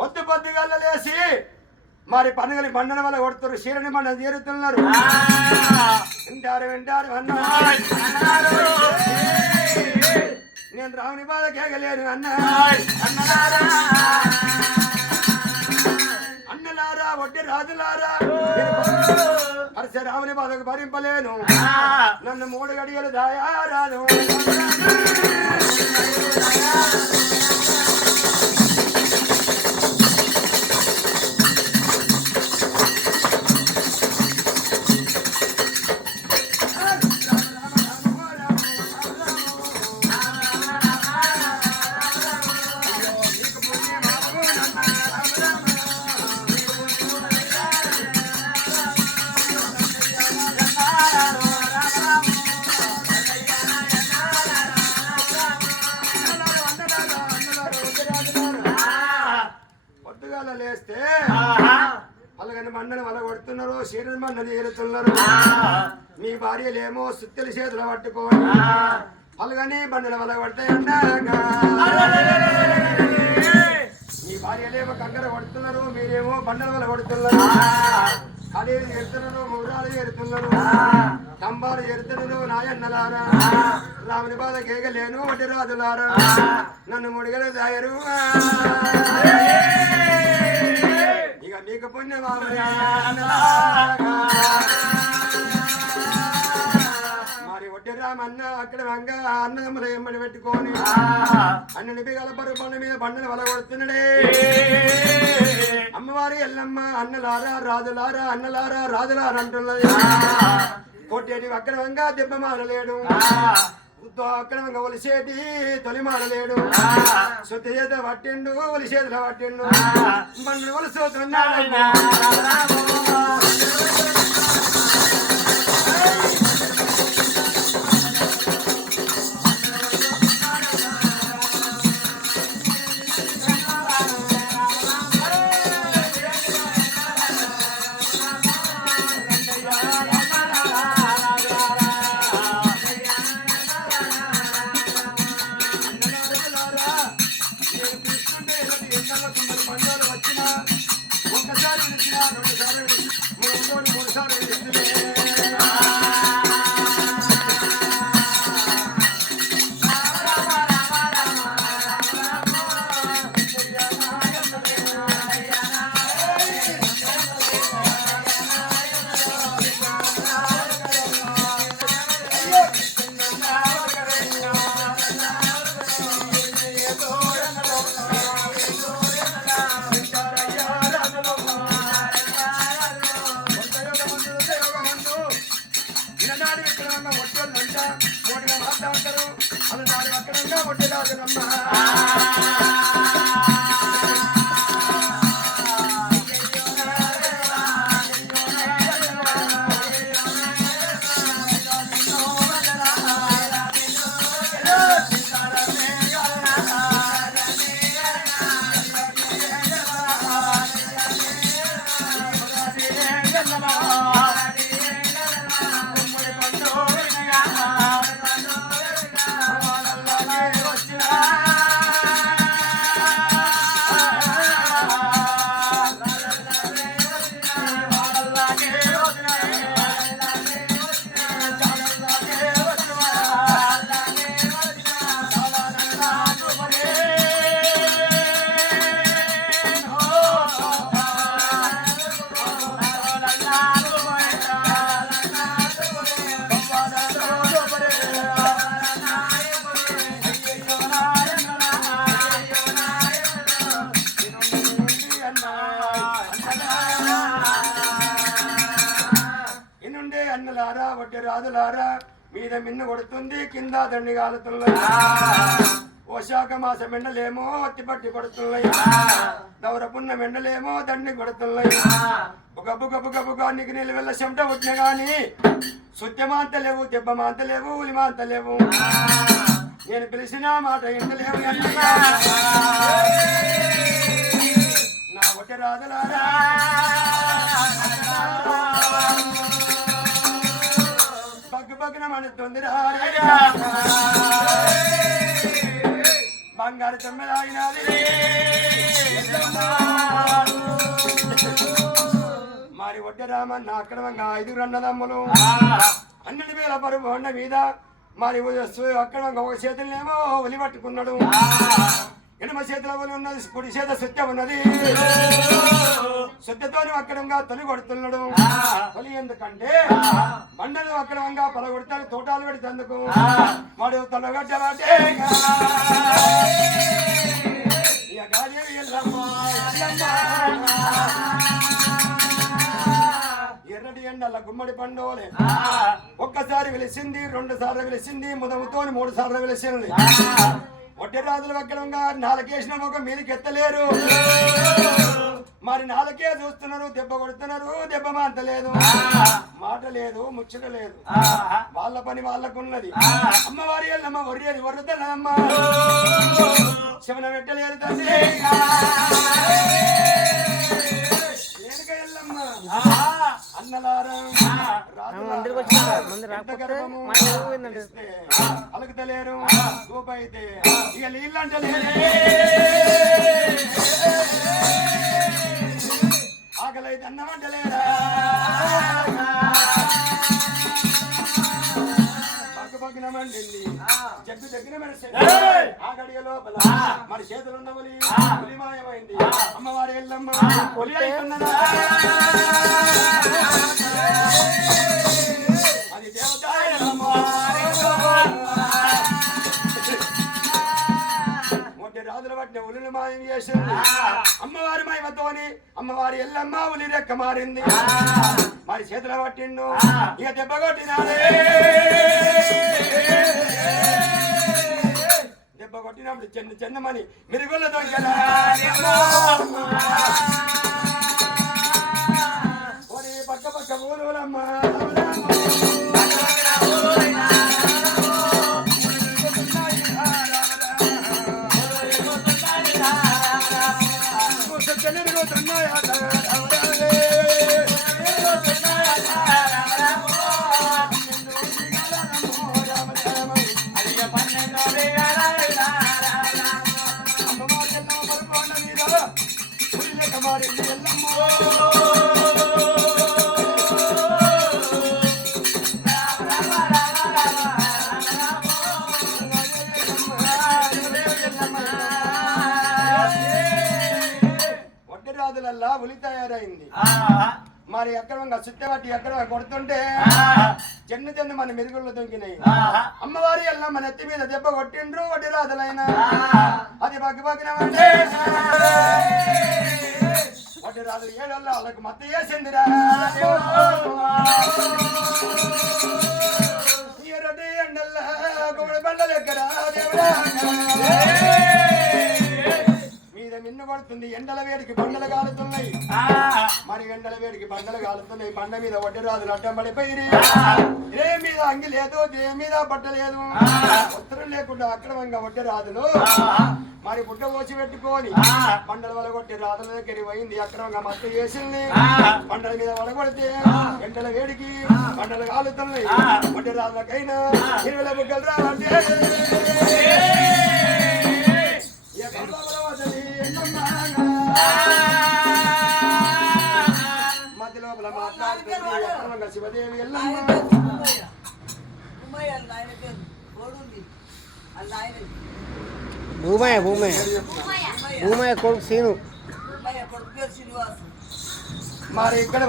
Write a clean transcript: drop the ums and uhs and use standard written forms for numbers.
పొద్దు పొద్దుగా లేసి మరి పండుగని బండల వల్ల కొడుతున్నారు శీరని బండ తీరుతున్నారు వింటారు వింటారు నేను రాముని బాధ కేగలేను అన్నలారా వడ్డీ రాజులారా హర్ష రాముని బాధకు భరింపలేను నన్ను 3 గడియలు దాయారాదు లేస్తే అలాగని బండను వల కొడుతున్నారు శరీరం బండలు ఏరుతున్నారు మీ భార్యలేమో సుత్తెల చేతులు పట్టుకోని అలాగని బండల వల కొడతాయన్నాగా మీ భార్యలేమో కంకర కొడుతున్నారు మీరేమో బండల వల కొడుతున్నారు కడీలు ఎరుతున్నారు మురాలు ఎరుతున్నారు స్తంభాలు ఎరుతున్నారు నాయన్నలారా రాముని బాధ కేగలేను వడ్డీ రాజులారా నన్ను 3 గడియలు దాయరు ఇక మీకు పుణ్యం మరి వడ్డీ రామన్న అక్కడ వంగ అన్నదమ్ముల ఎమ్మడి పెట్టుకొని అన్నని గలపరు బండ మీద బండను వల కొడుతున్నాడే అమ్మవారి ఎల్లమ్మ అన్నలారా రాజులారా అన్నలారా రాజులారా అంటున్నది కొట్టేటి అక్కడ వంగ దెబ్బ మారలేడు అక్కడ ఒలిసేటి తొలి మారలేడు శుద్ధి చేత పట్టిండు ఒలి చేతుల పట్టిండు బండ్లు ఒలుస్తున్నాడు అన్నలారా వడ్డీ రాజులారా మీద మిన్ను కొడుతుంది కింద దండి కాలుతున్నాయి పోషాక మాస మెండలేమో అత్తిపట్టి పడుతున్నాయి దౌరపున్న మెండలేమో దండి కొడుతున్నాయి గబ్బు గబ్బు గబ్బుగా నీకు నీళ్ళు వెళ్ళ చెమట పుట్టిన గాని శుద్ధమాంత లేవు దెబ్బమాంత లేవు ఉలిమాంత లేవు నేను పిలిచిన మాట ఎండలేవు నా వడ్డీ రాజులారా బంగారు తొమ్మిది వడ్డరామన్న అక్రమంగా 5 అన్నదమ్ములు 12,000 పరుపు కొండ మీద మరి అక్రమంగా ఒక చేతులనేమో ఒలి పట్టుకున్నాడు. ఎడమ చేతిలో ఒలి ఉన్నది, కుడి చేత సుత్త ఉన్నది. సుత్తతోని అక్రమంగా తొలి కొడుతున్నాడు. తొలి ఎందుకంటే బండలు అక్రమంగా పలగొడతాడు, తోటాలు పెడితేందుకు వాడు తొలగడ్డవాటే ఎర్రటి ఎండల గుమ్మడి పండోలే ఒక్కసారి వెలిసింది, 2 సార్లు వెలిసింది, ముదముతో 3 సార్లు వెలిసింది. ఒడ్డెరాజులు అక్కడంగా 4 వేసిన ఒక మీదకి ఎత్తలేరు. మరి 4కే చూస్తున్నారు, దెబ్బ కొడుతున్నారు, దెబ్బ మాంతలేదు, మాట లేదు, ముచ్చట లేదు. వాళ్ళ పని వాళ్ళకున్నది. అమ్మవారి ఎల్లమ్మ ఒర్రేది ఒర్రుతున్నదమ్మ, శమన పెట్టలేదు తండ్రి ఎల్లమ్మ. అన్నలారా అలకతలేరు, గోపైతే ఇక నీళ్ళంటలేరు, ఆకలైతే అన్నమంటలేరా, పక్కన మండింది జగ్గు దగ్గర మెరిసింది. ఆ గడియ లోపల మరి చేతులున్న ఒలి మాయమైంది. అమ్మవారి ఎల్లమ్మ ఒలి అయితున్నదా, అది దేవత మొట్టి రాజుల పట్టిన ఉలిని మాయం చేసింది. అమ్మవారి మహిమతోని అమ్మవారి ఎల్లమ్మ ఉలి రెక్క మారింది. మరి చేతుల పట్టిండు, ఇక దెబ్బ కొట్టినాడే. దెబ్బ కొట్టినప్పుడు చెన్నమని మిరుగుల దొంగరా పక్క పక్క ఊరులమ్మ వడ్డరాజులల్లా ఉలి తయారైంది. మరి ఎక్కడ సుత్తబట్టి ఎక్కడ కొడుతుంటే చెన్ను మన మెరుగుల్లో దొంగినాయి. అమ్మవారి ఎల్లా మన ఎత్తి మీద దెబ్బ కొట్టిండ్రు వడ్డరాజులైనా. అది పక్కన వడ్డరాజులు 7 వాళ్ళకు మత్త వేసిందిరా. ఎర్రటి ఎండల్లా గుమ్మడి బండలు ఎక్కడా దేవుడా, మీద మిన్ను కొడుతుంది. ఎండల వేడికి బండలు కాలుతున్నాయి. మరి ఎండల వేడికి బండలు కాలుతున్నాయి. బండ మీద వడ్డరాజులు అడ్డం పడిపోయి ఏ మీద అంగి లేదు, ఏ మీద బట్ట లేదు, ఉత్తరం లేకుండా అక్రమంగా వడ్డరాజులు మరి బుట్ట పోసి పెట్టుకొని బండల వల కొట్టి రాజుల దగ్గరికి పోయింది. అక్రమంగా మత్తు చేసింది. బండల మీద వలగొడితే ఎండల వేడికి బండలు కాలుతున్నాయి. వడ్డరాజులకైనా 20 బుగ్గలు రావంటే మధ్య లోపల మాట్లాడుతుంది శివదేవి ఎల్లమ్మ. భూమయ్య కొడుకు సీను. మరి ఇక్కడ